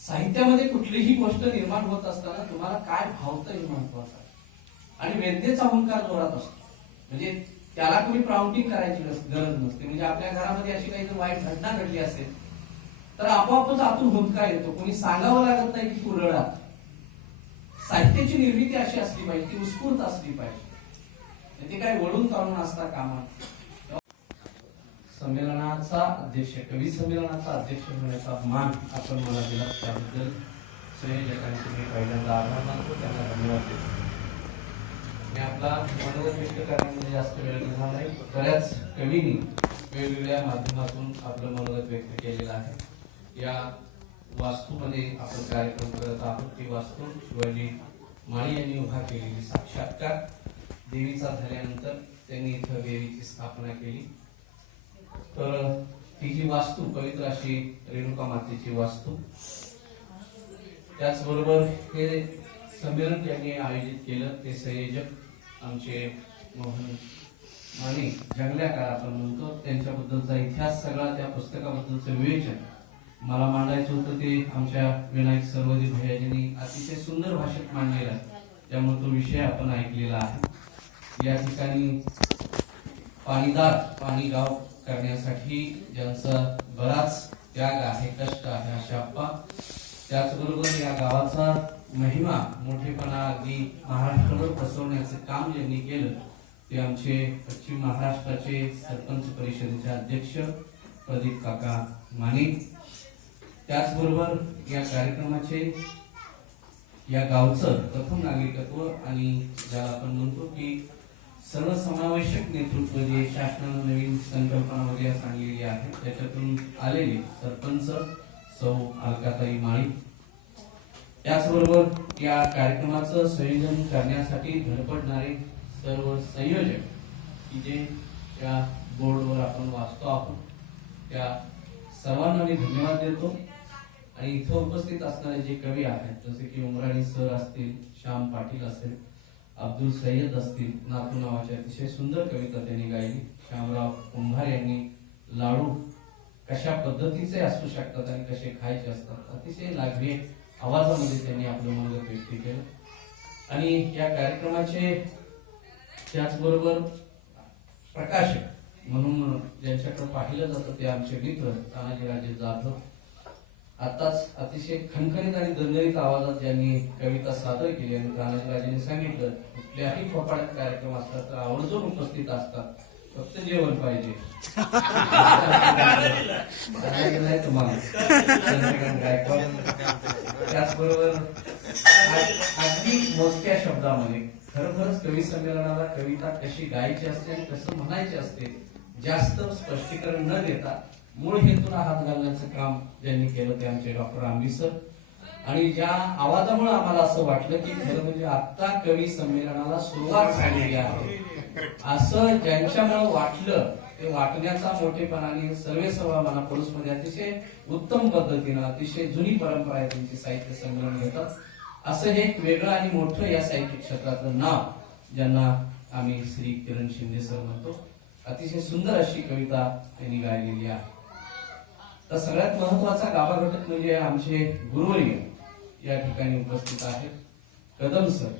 साहित्यामध्ये कुठलीही गोष्ट निर्माण होत असताना तुम्हाला काय भावतं हे महत्वाचं आहे. आणि वेद्येचा हुंकार जोरात असतो, म्हणजे त्याला कोणी प्राउंटिंग करायची गरज नसते. म्हणजे आपल्या घरामध्ये अशी काही जर वाईट घटना घडली असेल तर आपोआपच आतून हुंदका येतो, कोणी सांगावं लागत नाही की तू रडा. साहित्याची निर्मिती अशी असली पाहिजे, ती उत्स्फूर्त असली पाहिजे, ते काय वळून काढून असता कामा. संमेलनाचा अध्यक्ष, कवी संमेलनाचा अध्यक्ष होण्याचा मान आपण मला दिला, त्याबद्दल संयोजकांचे मी पहिल्यांदा आभार मानतो, त्यांना धन्यवाद देतो. मी आपला मनोगत व्यक्त करण्यामध्ये जास्त वेळ घेणार नाही. बऱ्याच कवींनी वेगवेगळ्या माध्यमातून आपलं मनोगत व्यक्त केलेलं आहे. या वास्तूमध्ये आपण कार्यक्रम करत आहोत. ती वास्तू शिवाजी माळी यांनी उभा केलेली साक्षात्कार देवीचा झाल्यानंतर त्यांनी इथं देवीची स्थापना केली. तर ती जी वास्तू पवित्र अशी रेणुका मातेची वास्तू, त्याचबरोबर हे संमेलन ज्यांनी आयोजित केलं ते संयोजक आमचे मोहन माने, जंगल्या काळ आपण म्हणतो, त्यांच्याबद्दलचा इतिहास सगळा, त्या पुस्तकाबद्दलचं विवेचन मला मांडायचं होतं, ते आमच्या विनायक सर्वजी भैयाजींनी अतिशय सुंदर भाषेत मांडलेला आहे, त्यामुळे तो विषय आपण ऐकलेला आहे. या ठिकाणी पाणीदार पाणी गाव करण्यासाठी ज्यांचा बराच त्याग आहे, कष्ट आहे, अशा आप्पा, त्याचबरोबर या गावाचा महिमा, मोठेपणा अगदी महाराष्ट्रावर पसरवण्याचे काम ज्यांनी केलं ते आमचे पश्चिम महाराष्ट्राचे सरपंच परिषदेचे अध्यक्ष प्रदीप काका माने. त्याचबरोबर या कार्यक्रमाचे, या गावचं प्रथम नागरिकत्व आणि ज्याला आपण म्हणतो की सर्वसमावेशक नेतृत्व जे शासनानं नवीन संकल्पना वगैरे सांगलेली आहे, त्याच्यातून आलेले सरपंच सौ अलकाताई माळी, त्याचबरोबर या कार्यक्रमाचं संयोजन करण्यासाठी धडपडणारे सर्व संयोजक की जे या बोर्डवर आपण वाचतो आहोत, त्या सर्वांना मी धन्यवाद देतो. आणि इथं उपस्थित असणारे जे कवी आहेत, जसे की उमराणी सर असतील, श्याम पाटील असेल, अब्दुल सय्यद असतील, नातू नावाची अतिशय सुंदर कविता त्यांनी गायली. श्यामराव कुंभार यांनी लाडू कशा पद्धतीचे असू शकतात आणि कसे खायचे असतात, अतिशय लाघवी आवाजामध्ये त्यांनी आपलं मनोगत व्यक्त केलं. आणि या कार्यक्रमाचे त्याचबरोबर प्रकाशक म्हणून ज्यांच्याकडे पाहिलं जातं ते आमचे मित्र तानाजीराजे जाधव, आताच अतिशय खणखणीत आणि दणदणीत आवाजात ज्यांनी कविता सादर केली. आणि तानाजीराजेंनी सांगितलं, कुठल्याही फोपाड्यात कार्यक्रम असतात तर आवर्जून उपस्थित असतात, फक्त जेवण पाहिजे. त्याचबरोबर अगदी मोजक्या शब्दामध्ये खरोखरच कवी संमेलनाला कविता कशी गायची असते आणि कसं म्हणायची असते, जास्त स्पष्टीकरण न देता मूळ हेतून हात घालण्याचं काम ज्यांनी केलं ते आमचे डॉक्टर आंबी सर. आणि ज्या आवाजामुळे आम्हाला असं वाटलं की खरं म्हणजे आता कवी संमेलनाला सुरुवात झालेली आहे, असं ज्यांच्यामुळे वाटलं ते वाटण्याचा मोठेपणाने सर्वेसर्वा मनापुरुष मध्ये अतिशय उत्तम पद्धतीनं, अतिशय जुनी परंपरा आहे त्यांची, साहित्य संमेलन घेतात. असं हे एक वेगळं आणि मोठं या साहित्य क्षेत्रातलं नाव, ज्यांना आम्ही श्री किरण शिंदे सर म्हणतो, अतिशय सुंदर अशी कविता त्यांनी गायलेली आहे. तर सगळ्यात महत्वाचा गाभा घटक म्हणजे आमचे गुरुवर्य या ठिकाणी उपस्थित आहेत, कदम सर,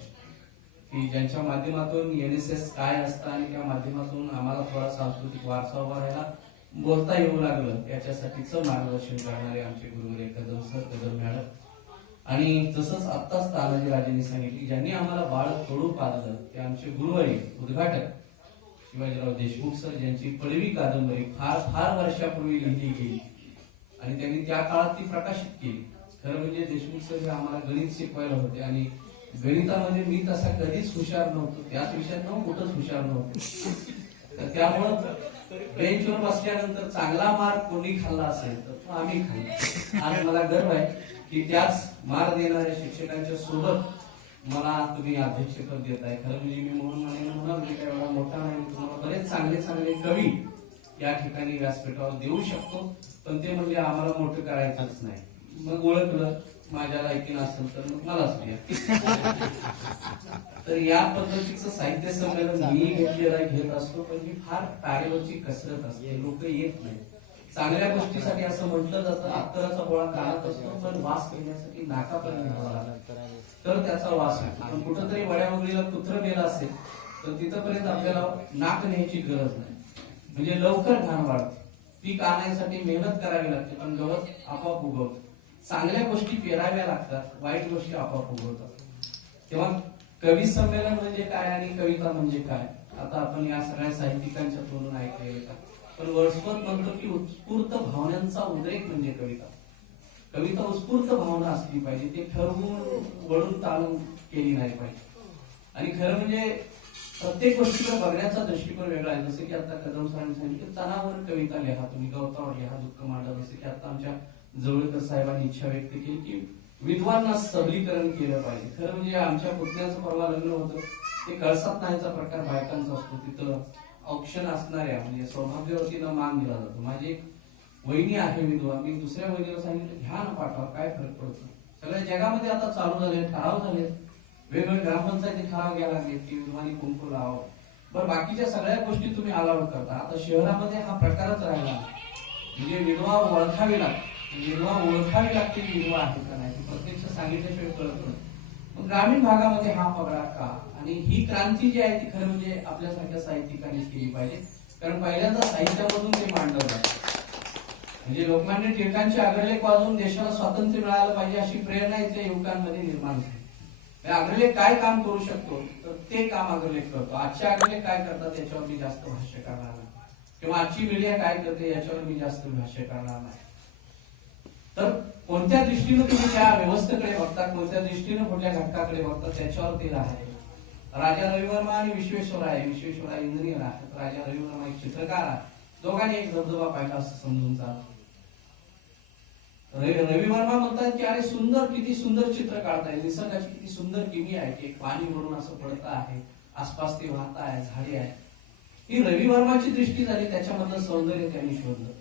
की ज्यांच्या माध्यमातून NSS काय असतं आणि त्या माध्यमातून आम्हाला थोडा सांस्कृतिक वारसा उभा राहायला बोलता येऊ लागलं, याच्यासाठीचं मार्गदर्शन करणारे आमचे गुरुवर्य कदम सर, कदम मॅडम. आणि तसंच आत्ताच तानाजीराजेंनी सांगितली, ज्यांनी आम्हाला बाळ कडू पाजलं ते आमचे गुरुवर्य उद्घाटक शिवाजीराव देशमुख सर, ज्यांची पडवी कादंबरी फार वर्षापूर्वी लिहिली गेली आणि त्यांनी त्या काळात ती प्रकाशित केली. खरं म्हणजे देशमुख सर हे आम्हाला गणित शिकवायला होते आणि गणितामध्ये मी तसा कधीच हुशार नव्हतो, त्याच विषयात कुठंच हुशार नव्हतो. तर त्यामुळं बेंचवर बसल्यानंतर चांगला मार्क कोणी खाल्ला असेल तर तो आम्ही खाल्ला. आणि मला गर्व आहे की त्याच मार्क देणाऱ्या शिक्षकांच्या सोबत मला तुम्ही अध्यक्षपद देताय. खरं म्हणजे मी म्हणून म्हणणार म्हणजे काय एवढा मोठा नाही, तुम्हाला बरेच चांगले चांगले कवी या ठिकाणी व्यासपीठावर देऊ शकतो, पण ते म्हणजे आम्हाला मोठं करायचंच नाही. मग ओळखलं माझ्या लायकी नसेल तर मग मलाच द्या. तर या पद्धतीचं साहित्य संमेलन मी घेत असतो, पण ही फार तारेवरची कसरत असते, लोक येत नाही. चांगल्या गोष्टीसाठी असं म्हटलं जातं अत्तराचा गोळा काढत असतो, पण वास घेण्यासाठी नाकापर्यंत न्यावा लागतो, तर त्याचा वास येतो. पण कुठंतरी वड्यावगडीला कुत्र गेलं असेल तर तिथपर्यंत आपल्याला नाक न्यायची गरज नाही, म्हणजे लवकर घाण वाढते. पीक आणण्यासाठी मेहनत करावी लागते, पण गवत आपोआप उगवतं. चांगल्या गोष्टी पेराव्या लागतात, वाईट गोष्टी आपोआप उगवतात. तेव्हा कवी संमेलन म्हणजे काय आणि कविता म्हणजे काय, आता आपण या सगळ्या साहित्यिकांच्या तोंडून ऐकलेलं का. पण वर्ड्सवर्थ म्हणतो की उत्स्फूर्त भावनांचा उद्रेक म्हणजे कविता. कविता उत्स्फूर्त भावना असली पाहिजे, ते ठरवून वळून ताणून केली नाही पाहिजे. आणि खरं म्हणजे प्रत्येक गोष्टीकडे बघण्याचा दृष्टिकोन वेगळा आहे. जसं की आता कदम सरांनी सांगितलं तणावर कविता लिहा, तुम्ही गवतावर लिहा, दुःख मांडा. जसं की आता आमच्या जवळकर साहेबांनी इच्छा व्यक्त केली की विद्वांना सबलीकरण केलं पाहिजे. खरं म्हणजे आमच्या पुतण्याचं परवा लग्न होतं, ते कळसात नाहीचा प्रकार बायकांचा असतो, तिथं ऑप्शन असणाऱ्या म्हणजे सौभाग्यवतीला मान दिला जातो. माझी एक वहिनी आहे विधवा, मी दुसऱ्या वहिनीला सांगितलं घ्या ना पाठवा, काय फरक पडतो. सगळ्या जगामध्ये आता चालू झाले, ठराव झाले, वेगवेगळे ग्रामपंचायती ठराव घ्यायला लागले की विधवानी कुंकू लावावं. बरं बाकीच्या सगळ्या गोष्टी तुम्ही अलाउड करता. आता शहरामध्ये हा प्रकारच राहिला, म्हणजे विधवा ओळखावी लागते, विधवा ओळखावी लागते की विधवा आहे का नाही, प्रत्यक्ष सांगितल्याशिवाय कळत नाही. मग ग्रामीण भागामध्ये हा पगडा का, आणि ही क्रांती जी आहे ती खरं म्हणजे आपल्यासारख्या साहित्यिकांनीच केली पाहिजे. कारण पहिल्यांदा साहित्यामधून ते मांडलं जातं. म्हणजे लोकमान्य टिळकांचे अग्रलेख वाजवून देशाला स्वातंत्र्य मिळालं पाहिजे अशी प्रेरणा इथल्या युवकांमध्ये निर्माण झाली. अग्रलेख काय काम करू शकतो तर ते काम अग्रलेख करतो. आजचे अग्रलेख काय करतात याच्यावर मी जास्त भाष्य करणार नाही, किंवा आजची मीडिया काय करते याच्यावर मी जास्त भाष्य करणार नाही. तर कोणत्या दृष्टीने तुम्ही त्या व्यवस्थेकडे बघता, कोणत्या दृष्टीने कुठल्या घटकाकडे बघता त्याच्यावर ते राहते. राजा रविवर्मा आणि विश्वेश्वराय इंजिनियर आहेत, राजा रविवर्मा एक चित्रकार आहे, दोघांनी एक धबधबा पाहिला असं समजून चालतं. रविवर्मा म्हणतात की अरे सुंदर, किती सुंदर चित्र काढताय, निसर्गाची किती सुंदर किमी आहे की पाणी वरून असं पडत आहे, आसपास ते वाहत आहे, झाडे आहे. ही रविवर्माची दृष्टी झाली, त्याच्यामधलं सौंदर्य त्यांनी शोधलं.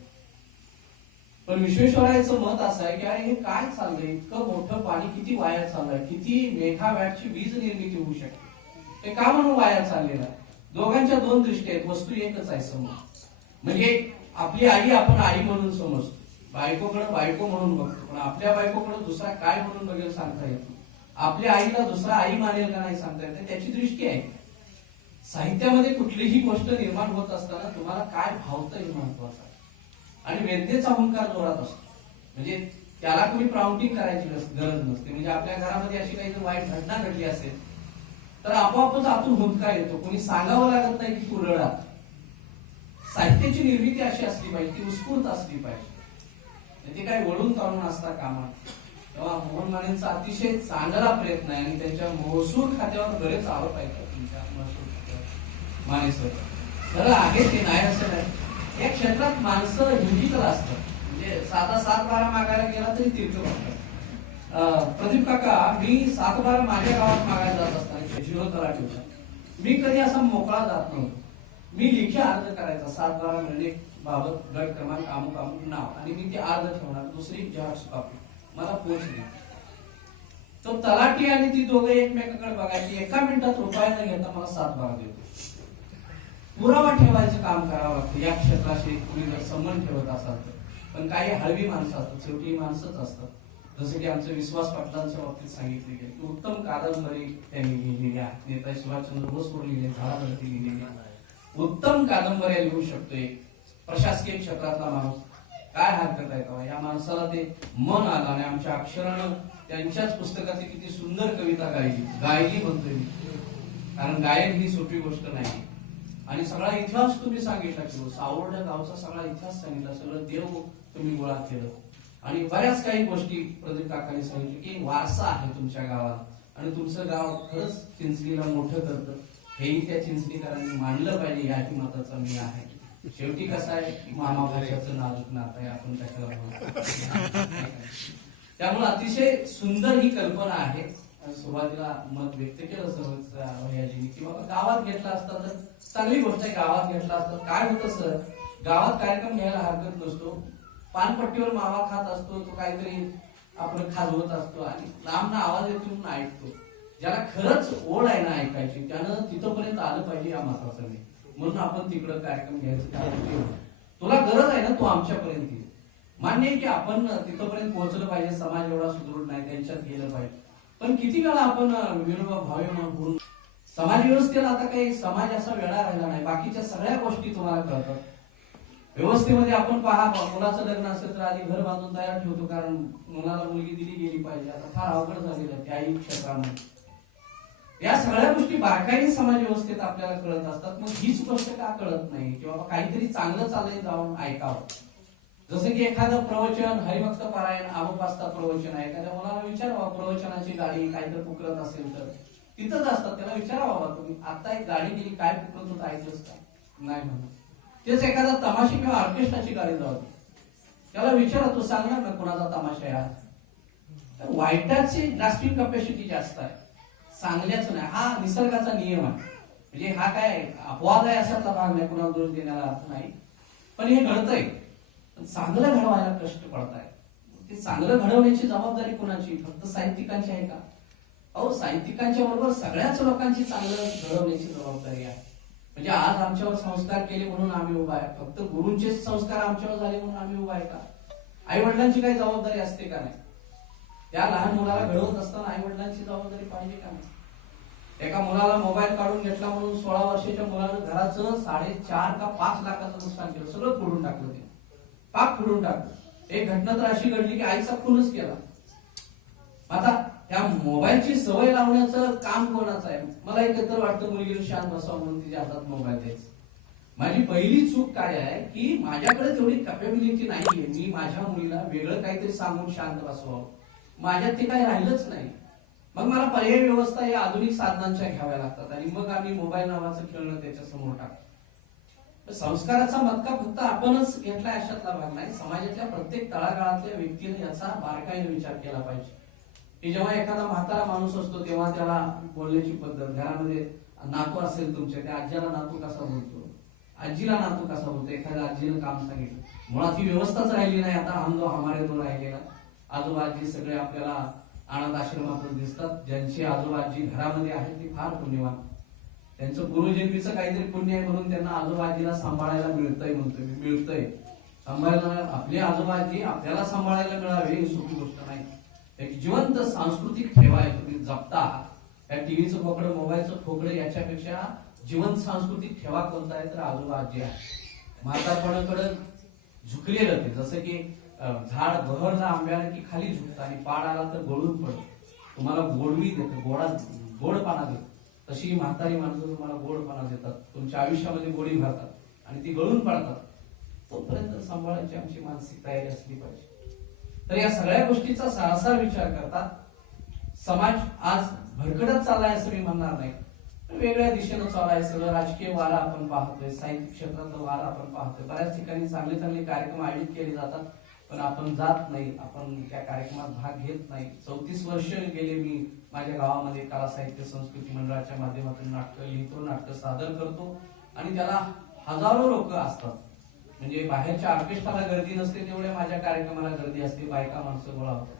पण विश्वेश्वरायचं मत असं आहे की अरे हे काय चाललंय, इतकं मोठं पाणी किती वाया चाललंय, किती मेगावॅटची वीज निर्मिती होऊ शकते, ते का म्हणून वाया चाललेलं आहे. दोघांच्या दोन दृष्टी आहेत, वस्तू एकच आहे समोर. म्हणजे आपली आई आपण आई म्हणून समजतो, बायकोकडे बायको म्हणून बघतो, पण आपल्या बायकोकडे दुसरा काय म्हणून बघेल सांगता येत नाही. आपल्या आईला दुसरा आई मानेल का नाही सांगता येत, त्याची दृष्टी आहे. साहित्यामध्ये कुठलीही गोष्ट निर्माण होत असताना तुम्हाला काय भावतं हे महत्वाचं आहे. आणि वेदनेचा हुंकार जोरात असतो, म्हणजे त्याला कोणी प्राउंटिंग करायची गरज नसते. म्हणजे आपल्या घरामध्ये अशी काही वाईट घटना घडली असेल तर आपोआपच आतून हुंकार येतो, कोणी सांगावं लागत नाही की तू रडा. साहित्याची निर्मिती अशी असली पाहिजे, ती उत्स्फूर्त असली पाहिजे, ते काय वळून काढून असता कामा. तेव्हा मोहन मानेंचा अतिशय चांगला प्रयत्न आहे, आणि त्यांच्या महसूल खात्यावर बरेच आरोप आहेत तुमच्या महसूल खात्यावर. माने सर खरं आहे ते नाही असं नाही, या क्षेत्रात माणसं हिंदीतला असतात, म्हणजे साधा 7-12 मागायला गेला तरी तीर्थ बघतात. प्रदीप काका, मी 7-12 माझ्या गावात मागायला जात असताना जीवनतरा ठेवला, मी कधी असा मोकळा जात नव्हतो. मी लेखी अर्ज करायचा 7-12 मिनिटे बाबत गट क्रमांक अमुक अमुक नाव, आणि मी ते अर्ज ठेवणार, दुसरी झेरॉक्स कॉपी मला पोहोचली. तो तलाठी आणि ती दोघे एकमेकांकडे बघायची, एका मिनिटात रुपया न घेता मला 7-12 देतो. पुरावा ठेवायचं काम करावं लागतं या क्षेत्राशी तुम्ही जर संबंध ठेवत असाल तर. पण काही हळवी माणसं असतात, शेवटी माणसंच असतात. जसं की आमचं विश्वास पाटलांच्या बाबतीत सांगितले गेले की उत्तम कादंबरी त्यांनी लिहिलेली आहे, नेताजी सुभाषचंद्र बोसवर लिहिलेली, झाडावरती लिहिलेली उत्तम कादंबऱ्या लिहू शकतोय. प्रशासकीय क्षेत्रातला माणूस काय हरकत आहे का, या माणसाला ते मन आलं, आणि आमच्या अक्षरानं त्यांच्याच पुस्तकाची किती सुंदर कविता गायली म्हणतोय मी, कारण गायन ही सोपी गोष्ट नाही. आणि सगळा इतिहास तुम्ही सांगितला की सावर्डा गावचा सगळा इतिहास सांगितला, सगळं देव तुम्ही गोळा केलं, आणि बऱ्याच काही गोष्टी प्रदीप काकांनी सांगितलं की वारसा आहे तुमच्या गावात, आणि तुमचं गाव खरंच चिंचणीला मोठं करतं, हेही त्या चिंचणीकरांनी मानलं पाहिजे, याही मताचा मी आहे. शेवटी कसं आहे, मामा भाषाचं नाजूक नातं आहे, आपण त्याच्यावर त्यामुळे अतिशय सुंदर ही कल्पना आहे. सुरुवातीला मत व्यक्त केलं सर्वजींनी की बाबा गावात घेतला असता तर चांगली गोष्ट आहे, गावात घेतला असता काय होतं सर, गावात कार्यक्रम घ्यायला हरकत नसतो, पानपट्टीवर मावा खात असतो, तो काहीतरी आपलं खाजवत असतो, आणि लांब आवाज येतो म्हणून ऐकतो. ज्याला खरंच ओढ आहे ना ऐकायची त्यानं तिथपर्यंत आलं पाहिजे, या महत्वाचं नाही. म्हणून आपण तिकडं कार्यक्रम घ्यायचं, तुला गरज आहे ना, तो आमच्यापर्यंत येईल. मान्य आहे की आपण तिथपर्यंत पोहोचलं पाहिजे, समाज एवढा सुदृढ नाही, त्यांच्यात गेलं पाहिजे. पण किती वेळा आपण विनोबा भावे म्हणून समाज व्यवस्थेला आता काही समाज असा वेळा राहिला नाही, बाकीच्या सगळ्या गोष्टी तुम्हाला कळतात. व्यवस्थेमध्ये आपण पहा, मुलाचं लग्न असेल तर आधी घर बांधून तयार ठेवतो, कारण मुलाला मुलगी दिली गेली पाहिजे. आता फार अवघड झालेलं आहे त्याही क्षेत्रामध्ये. या सगळ्या गोष्टी बारकाईने समाज व्यवस्थेत आपल्याला कळत असतात. मग हीच गोष्ट का कळत नाही किंवा काहीतरी चांगलं चालेल जाऊन ऐकावं. जसं की एखादं प्रवचन, हरिभक्त पारायण, आमोपास्ता प्रवचन आहे, एखाद्या मुलाला विचारावं प्रवचनाची गाडी काहीतरी पुकरत असेल तर तिथंच असतात, त्याला विचारावं तुम्ही आता एक गाडी गेली काय पुकरत होत ऐकलंच का? नाही म्हणून. तेच एखादा तमाशा किंवा ऑर्केस्ट्राची गाडी जाऊ, त्याला विचारा तू सांगणार ना कोणाचा तमाशा आहे आज? तर वाईटाची ग्रास्पिंग कॅपॅसिटी जास्त आहे, चांगल्याच नाही. हा निसर्गाचा नियम आहे, म्हणजे हा काय अपवाद आहे अशातला भाग नाही, कुणाला दोष देण्याला अर्थ नाही. पण हे घडतंय, चांगलं घडवायला कष्ट पडताय. ते चांगलं घडवण्याची जबाबदारी कोणाची? फक्त साहित्यिकांची आहे का? अहो, साहित्यिकांच्या बरोबर सगळ्याच लोकांची चांगलं घडवण्याची जबाबदारी आहे. म्हणजे आज आमच्यावर संस्कार केले म्हणून आम्ही उभा आहे, फक्त गुरूंचे संस्कार आमच्यावर झाले म्हणून आम्ही उभा आहे का? आई वडिलांची काही जबाबदारी असते का नाही? त्या लहान मुलाला घडवत असताना आई वडिलांची जबाबदारी पाहिजे का नाही? एका मुलाला मोबाईल काढून घेतला म्हणून 16 वर्षाच्या मुलानं घराचं 4.5 का 5 लाखाचं नुकसान केलं, सगळं फोडून टाकलं, ते पाक फोडून टाकलं. एक घटना तर अशी घडली की आईचा खूनच केला. आता त्या मोबाईलची सवय लावण्याचं काम कोणाचं आहे? मला एकत्र वाटतं मुलगीने शांत बसावं म्हणून तिच्या हातात मोबाईल द्यायचा. माझी पहिली चूक काय आहे की माझ्याकडे तेवढी कॅपेबिलिटी नाहीये, मी माझ्या मुलीला वेगळं काहीतरी सांगून शांत बसवावं, माझ्यात ते काही राहिलंच नाही. मग मला पर्याय व्यवस्था या आधुनिक साधनांच्या घ्याव्या लागतात आणि मग आम्ही मोबाईल नावाचं खेळणं त्याच्या समोर टाकतो. संस्काराचा मक्का फक्त आपणच घेतला अशातला भाग नाही, समाजातल्या प्रत्येक तळागाळातल्या व्यक्तीने याचा बारकाईने विचार केला पाहिजे. की जेव्हा एखादा म्हातारा माणूस असतो तेव्हा त्याला बोलण्याची पद्धत, घरामध्ये नातू असेल तुमच्या, त्या आजीला नातू कसा बोलतो, आजीला नातू कसा बोलतो, एखाद्या आजीनं काम सांगितलं, मुळात ही व्यवस्थाच राहिली नाही. आता हम दो हमारे दो राहिलेला. आजोबा आजी सगळे आपल्याला अनाथ आश्रमातून दिसतात. ज्यांची आजोबा आजी घरामध्ये आहेत ती फार पुण्यवान, त्यांचं गुरुजन्मीचं काहीतरी पुण्य आहे म्हणून त्यांना आजोबा आजीला सांभाळायला मिळतंय. म्हणतोय मी, मिळतंय सांभाळायला. आपली आजोबा आजी आपल्याला सांभाळायला मिळावे ही सोपी गोष्ट नाही. एक जिवंत सांस्कृतिक ठेवा आहे, तुम्ही जपता. त्या टीव्हीचं खोकडं, मोबाईलचं खोकडं याच्यापेक्षा जिवंत सांस्कृतिक ठेवा कोणता आहे तर आजोबा आजी आहे. म्हातारपणाकडे झुकलेलं ते, जसं की झाड बहरलं आंब्यानं की खाली झुकतं आणि पाड आला तर गळून पडतं, तुम्हाला गोडवी देतं, गोडपाना देतं. तशी म्हातारी माणसं तुम्हाला गोडपाना देतात, तुमच्या आयुष्यामध्ये गोडी भरतात आणि ती गळून पडतात. तोपर्यंत सांभाळायची आमची मानसिक तयारी असली पाहिजे. तर या सगळ्या गोष्टीचा सारासार विचार करता समाज आज भरकटत चाललाय असं मी म्हणणार नाही, वेगळ्या दिशेनं चाललाय. सगळं राजकीय वारा आपण पाहतोय, साहित्य क्षेत्रातलं वारा आपण पाहतोय. बऱ्याच ठिकाणी चांगले चांगले कार्यक्रम आयोजित केले जातात, पण आपण जात नाही, आपण त्या कार्यक्रमात भाग घेत नाही. 34 वर्ष गेले मी माझ्या गावामध्ये कला साहित्य संस्कृती मंडळाच्या माध्यमातून नाटकं लिहितो, नाटकं सादर करतो आणि त्याला हजारो लोक असतात. म्हणजे बाहेरच्या ऑर्केस्ट्राला गर्दी नसते तेवढ्या माझ्या कार्यक्रमाला गर्दी असते, बायका माणसं गोळा होतात.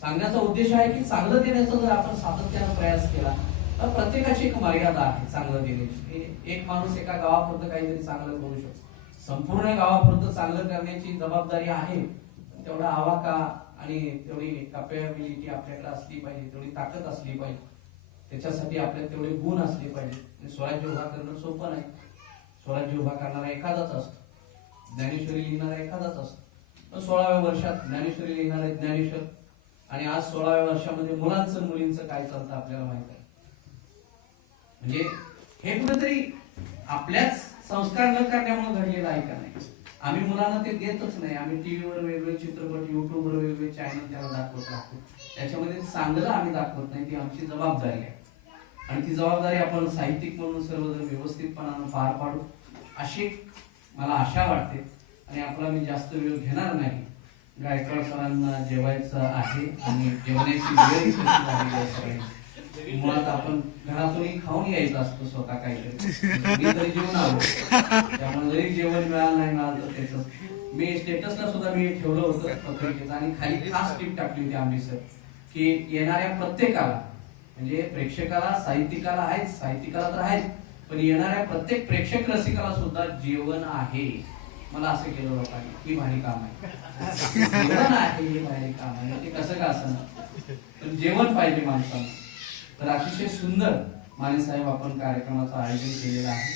सांगण्याचा उद्देश आहे की चांगलं देण्याचा जर आपण सातत्यानं प्रयास केला तर प्रत्येकाची एक मर्यादा आहे चांगलं देण्याची. एक माणूस एका गावापुरतं काहीतरी चांगलं करू शकतो, संपूर्ण गावापुरतं चांगलं करण्याची जबाबदारी आहे. तेवढा आवाका आणि तेवढी कॅपेबिलिटी आपल्याकडे असली पाहिजे, तेवढी ताकद असली पाहिजे, त्याच्यासाठी आपल्याला तेवढे गुण असले पाहिजे. स्वराज्य उभा करणं सोपं नाही. स्वराज्य उभा करणारा एखादाच असतो, ज्ञानेश्वरी लिहिणारा एखादाच असतो. पण 16व्या वर्षात ज्ञानेश्वरी लिहिणारे ज्ञानेश्वर आणि आज 16व्या वर्षामध्ये मुलांचं मुलींचं काय चालतं आपल्याला माहित आहे. म्हणजे हे कुठेतरी आपल्याच संस्कार न करण्यामुळे घडलेलं आहे का नाही? आम्ही मुलांना ते देतच नाही. आम्ही टीव्हीवर वेगवेगळे चित्रपट, युट्यूबवर वेगवेगळे चॅनल त्याला दाखवत राहतो, त्याच्यामध्ये चांगलं आम्ही दाखवत नाही. ती आमची जबाबदारी आहे आणि ती जबाबदारी आपण साहित्यिक म्हणून सर्वजण व्यवस्थितपणानं पार पाडू अशी मला आशा वाटते. आणि आपला मी जास्त वेळ घेणार नाही. गायकवाड सरांना जेवायचं आहे आणि जेवण्याची वेळ झाली. मुळात आपण घरातूनही खाऊन यायचं असतं स्वतः काहीतरी. मी तरी जेवण आलो, त्यामुळे जरी जेवण मिळालं नाही मिळालं तर त्याचं मी स्टेटसला सुद्धा मी ठेवलं होतं पत्रिकेचं आणि खाली खास टीप टाकली होती आम्ही सर की येणाऱ्या प्रत्येकाला, म्हणजे प्रेक्षकाला, साहित्यिकाला आहेच, साहित्यिकाला तर आहेच, पण येणाऱ्या प्रत्येक प्रेक्षक रसिकाला सुद्धा जेवण आहे. मला असं केलं लोकांनी, ही भारी काम आहे, जेवण आहे हे भारी काम आहे, ते कसं का असं पण जेवण पाहिजे माणसाला. तर अतिशय सुंदर माने साहेब आपण कार्यक्रमाचं आयोजन केलेलं आहे.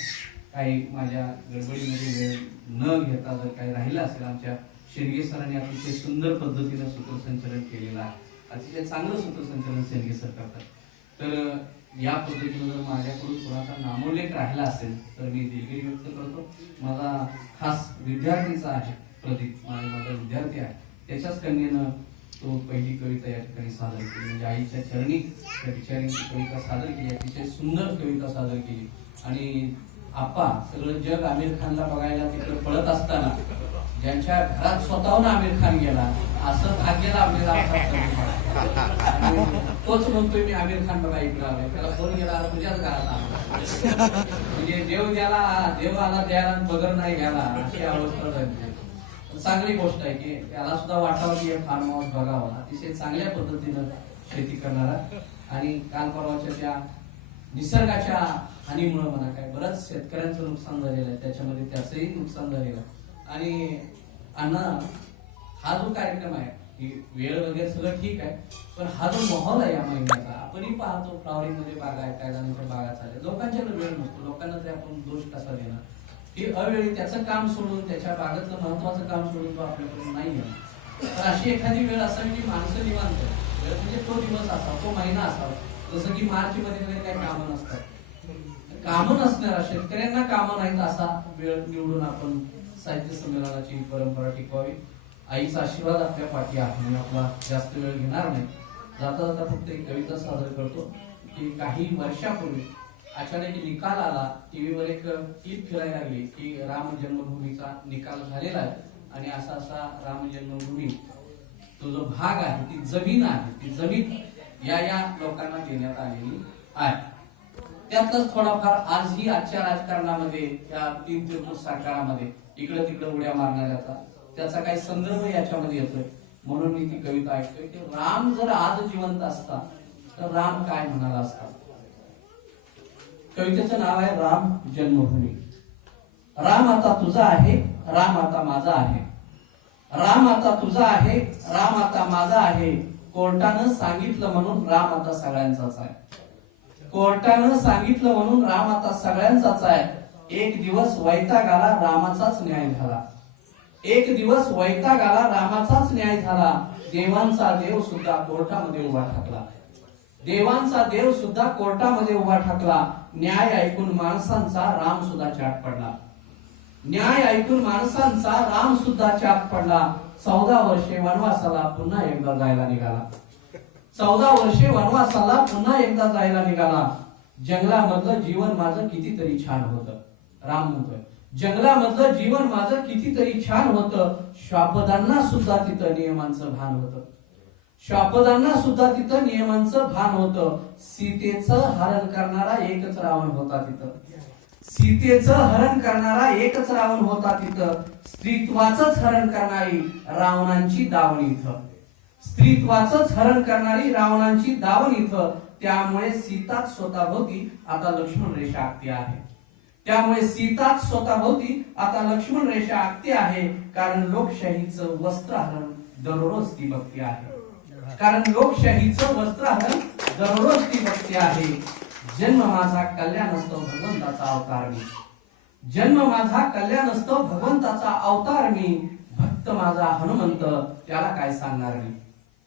काही माझ्या गडबडीमध्ये वेळ न घेता जर काही राहिलं असेल, आमच्या शेंडगे सरांनी अतिशय सुंदर पद्धतीनं सूत्रसंचलन केलेलं आहे. अतिशय चांगलं सूत्रसंचलन शेंडगे सर करतात. तर या पद्धतीनं जर माझ्याकडून थोडासा नामोल्लेख राहिला असेल तर मी दिलगिरी व्यक्त करतो. माझा खास विद्यार्थीचा आहे प्रदीप, माझा विद्यार्थी आहे, त्याच्याच कन्येनं तो पहिली कविता या ठिकाणी सादर केली, म्हणजे आईच्या चरणी त्या बिचारींची कविता सादर केली, अतिशय सुंदर कविता सादर केली. आणि आपा सगळं जग आमिर खानला बघायला तिकडे पळत असताना ज्यांच्या घरात स्वतःहून आमिर खान गेला, असं भाग्याला आपल्याला तोच म्हणतोय मी आमिर खान बघा इकडे आलोय, त्याला फोन गेला तुझ्याच घरात आला, म्हणजे देव द्याला, देव आला द्यायला पदर नाही घ्यायला, अशी अवस्था झाली. चांगली गोष्ट आहे की त्याला सुद्धा वाटावं की फार्म हाऊस बघावं. अतिशय चांगल्या पद्धतीनं शेती करणारा आणि काल परवाच्या त्या निसर्गाच्या हानीमुळे म्हणा काय बरंच शेतकऱ्यांचं नुकसान झालेलं आहे, त्याच्यामध्ये त्याचंही नुकसान झालेलं आहे. आणि अण्णा हा जो कार्यक्रम आहे ही वेळ वगैरे सगळं ठीक आहे, पण हा जो माहोल आहे या महिन्याचा आपणही पाहतो, फ्लॉवरिंग मध्ये बागा आहेत, काय जणांच्या बागा चालल्या, लोकांच्याकडे वेळ नसतो, लोकांना ते आपण दोष कसा देणार. हे अवेळी त्याचं काम सोडून, त्याच्या बागातलं महत्वाचं काम सोडून तो आपल्याकडून नाही येणार. तर अशी एखादी वेळ असावी की माणसं निवांत, वेळ म्हणजे तो दिवस असावा, तो महिना असावा, जसं की मार्च मध्ये वगैरे काही कामं नसतात, कामं नसणारा शेतकऱ्यांना कामं नाहीत असा वेळ निवडून आपण साहित्य संमेलनाची परंपरा टिकवावी. आईचा आशीर्वाद आपल्या पाठी आहे. मी आपला जास्त वेळ घेणार नाही, जाता जाता फक्त एक कविता सादर करतो की काही वर्षापूर्वी अचानक निकाल आला, टीव्हीवर एक क्लिप फिरायला लागली की राम जन्मभूमीचा निकाल झालेला आहे आणि असा राम जन्मभूमी तो जो भाग आहे, ती जमीन आहे, ती जमीन या लोकांना देण्यात आलेली आहे. त्यातच थोडाफार आजही आजच्या राजकारणामध्ये या 3 तीर्थ सरकारामध्ये इकडे तिकडे उड्या मारणाऱ्याचा त्याचा काही संदर्भ याच्यामध्ये येतोय. म्हणून मी ती कविता ऐकतोय की राम जर आज जिवंत असता तर राम काय म्हणाला असता. कवितेचं नाव आहे राम जन्मभूमी. राम आता तुझा आहे, राम आता माझा आहे, राम आता तुझा आहे, राम आता माझा आहे, कोर्टानं सांगितलं म्हणून राम आता सगळ्यांचाच आहे, कोर्टानं सांगितलं म्हणून राम आता सगळ्यांचाच आहे. एक दिवस वैताग आला रामाचाच न्याय झाला, एक दिवस वैताग आला रामाचाच न्याय झाला, देवांचा देव सुद्धा कोर्टामध्ये उभा ठाकला, देवांचा देव सुद्धा कोर्टामध्ये उभा ठाकला. न्याय ऐकून माणसांचा राम सुद्धा चाट पडला, न्याय ऐकून माणसांचा राम सुद्धा चाट पडला. 14 वर्षे वनवासाला पुन्हा एकदा जायला निघाला, 14 वर्षे वनवासाला पुन्हा एकदा जायला निघाला. जंगलामधलं जीवन माझं कितीतरी छान होतं, राम म्हणतोय, जंगलामधलं जीवन माझं कितीतरी छान होतं. श्वापदांना सुद्धा तिथं नियमांचं भान होतं, श्वापदांना सुद्धा तिथं नियमांचं भान होतं. सीतेचं हरण करणारा एकच रावण होता तिथं, सीतेचं हरण करणारा एकच रावण होता तिथं. स्त्रीत्वाचंच हरण करणारी रावणांची दावण इथं, स्त्रीत्वाचंच हरण करणारी रावणांची दावण इथं. त्यामुळे सीताच स्वतःभोवती आता लक्ष्मण रेषा आखते आहे, त्यामुळे सीताच स्वतःभोवती आता लक्ष्मण रेषा आखते आहे. कारण लोकशाहीचं वस्त्रहरण दररोज ती बघते आहे, कारण लोकशाहीचं वस्त्रहरण दररोज ती बघते आहे. जन्म माझा कल्याण असतो भगवंताचा अवतार मी, जन्म माझा कल्याण असतो भगवंताचा अवतार मी. भक्त माझा हनुमंत त्याला काय सांगणार मी,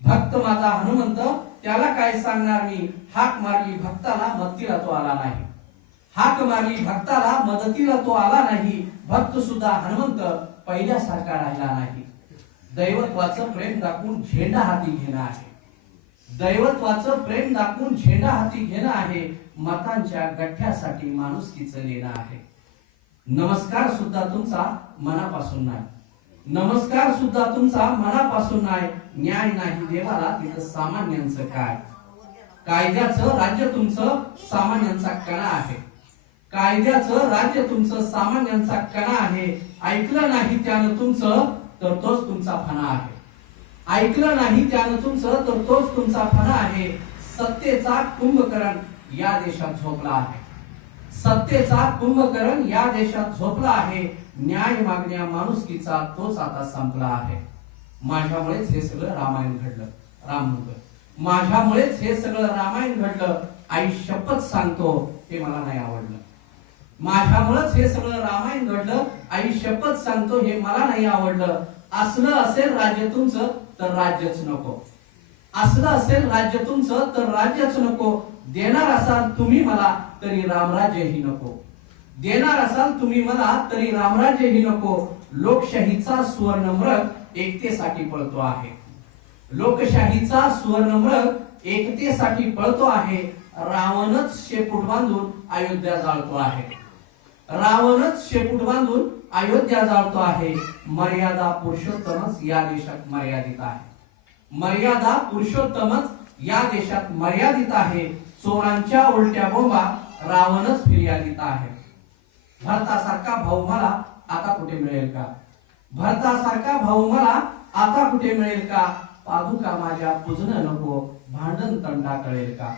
भक्त माझा हनुमंत त्याला काय सांगणार मी. हाक मारली भक्ताला मदतीला तो आला नाही, हाक मारली भक्ताला मदतीला तो आला नाही. भक्त सुद्धा हनुमंत पहिल्यासारखा राहिला नाही. दैवत्वाचं प्रेम दाखवून झेंडा हाती घेणं आहे, दैवत्वाचं प्रेम दाखवून झेंडा हाती घेणं आहे. मतांच्या गठ्ठ्यासाठी माणुसकीचं लेणं आहे. नमस्कार सुद्धा तुमचा मनापासून नाही, नमस्कार सुद्धा तुमचा मनापासून नाही. न्याय नाही देवाला तिथं सामान्यांचं काय, कायद्याचं राज्य तुमचं सामान्यांचा कणा आहे, कायद्याचं राज्य तुमचं सामान्यांचा कणा आहे. ऐकलं नाही त्यानं तुमचं तर तोच तुमचा फणा आहे, ऐकलं नाही त्यानं तुमचं तर तोच तुमचा फणा आहे. सत्तेचा कुंभकर्ण या देशात झोपला आहे, सत्तेचा कुंभकर्ण या देशात झोपला आहे. न्याय मागण्या माणुसकीचा तोच आता संपला आहे. माझ्यामुळेच हे सगळं रामायण घडलं. राम म्हणतोय माझ्यामुळेच हे सगळं रामायण घडलं. आई शपथ सांगतो हे मला नाही आवडलं. माझ्यामुळेच हे सगळं रामायण घडलं. आई शपथ सांगतो हे मला नाही आवडलं. असलं असेल राज्य तुमचं तर राज्यच नको. असलं असेल राज्य तुमचं तर राज्यच नको. देणार असाल तुम्ही मला तरी रामराज्यही नको. देणार असाल तुम्ही मला तरी रामराज्यही नको. लोकशाहीचा सुवर्णमृग एकतेसाठी पळतो आहे. लोकशाहीचा सुवर्णमृग एकतेसाठी पळतो आहे. रावणच शेपूट बांधून अयोध्या जाळतो आहे. रावणच शेपूट बांधून अयोध्या जाळतो आहे. मर्यादा पुरुषोत्तमच या देशात मर्यादित आहे. मर्यादा पुरुषोत्तमच या देशात मर्यादित आहे. चोरांच्या उलट्या बोंबा रावणच फिर्यादित आहे. भरतासारखा भाऊ मला आता कुठे मिळेल का? भरतासारखा भाऊ मला आता कुठे मिळेल का? पादुका माझ्या पूजन नको, भांडण तंटा कळेल का?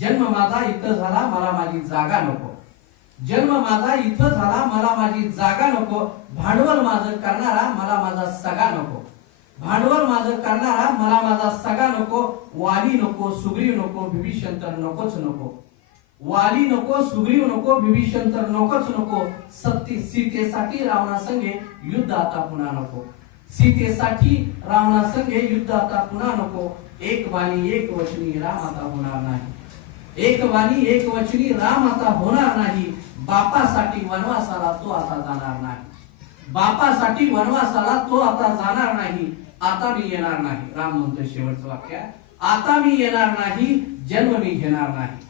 जन्म माझा इथं झाला मला माझी जागा नको. जन्म माझा इथं झाला मला माझी जागा नको. भांडवल माझं करणारा मला माझा सगा नको. भांडवल माझं करणारा मला माझा सगा नको. वाली नको, सुग्रीव नको, विभीषण तर नकोच नको. वाली नको, सुग्रीव नको, विभीषण तर नकोच नको. सीतेसाठी रावणासंगे युद्ध आता पुन्हा नको. सीतेसाठी रावणासंगे युद्ध आता पुन्हा नको. एक वाणी एक वचनी राम आता होणार नाही. एक वाणी एक वचनी राम आता होणार नाही. बापासाठी वनवासाला तो आता जाणार नाही. बापासाठी वनवासाला तो आता जाणार नाही. आता मी येणार नाही. राम म्हणतो शेवटचं वाक्य, आता मी येणार नाही, जन्म मी घेणार नाही.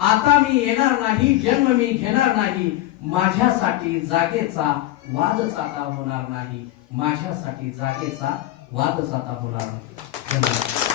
आता मी येणार नाही, जन्म मी घेणार नाही. माझ्यासाठी जागेचा वादच आता होणार नाही. माझ्यासाठी जागेचा वादच आता होणार नाही. धन्यवाद.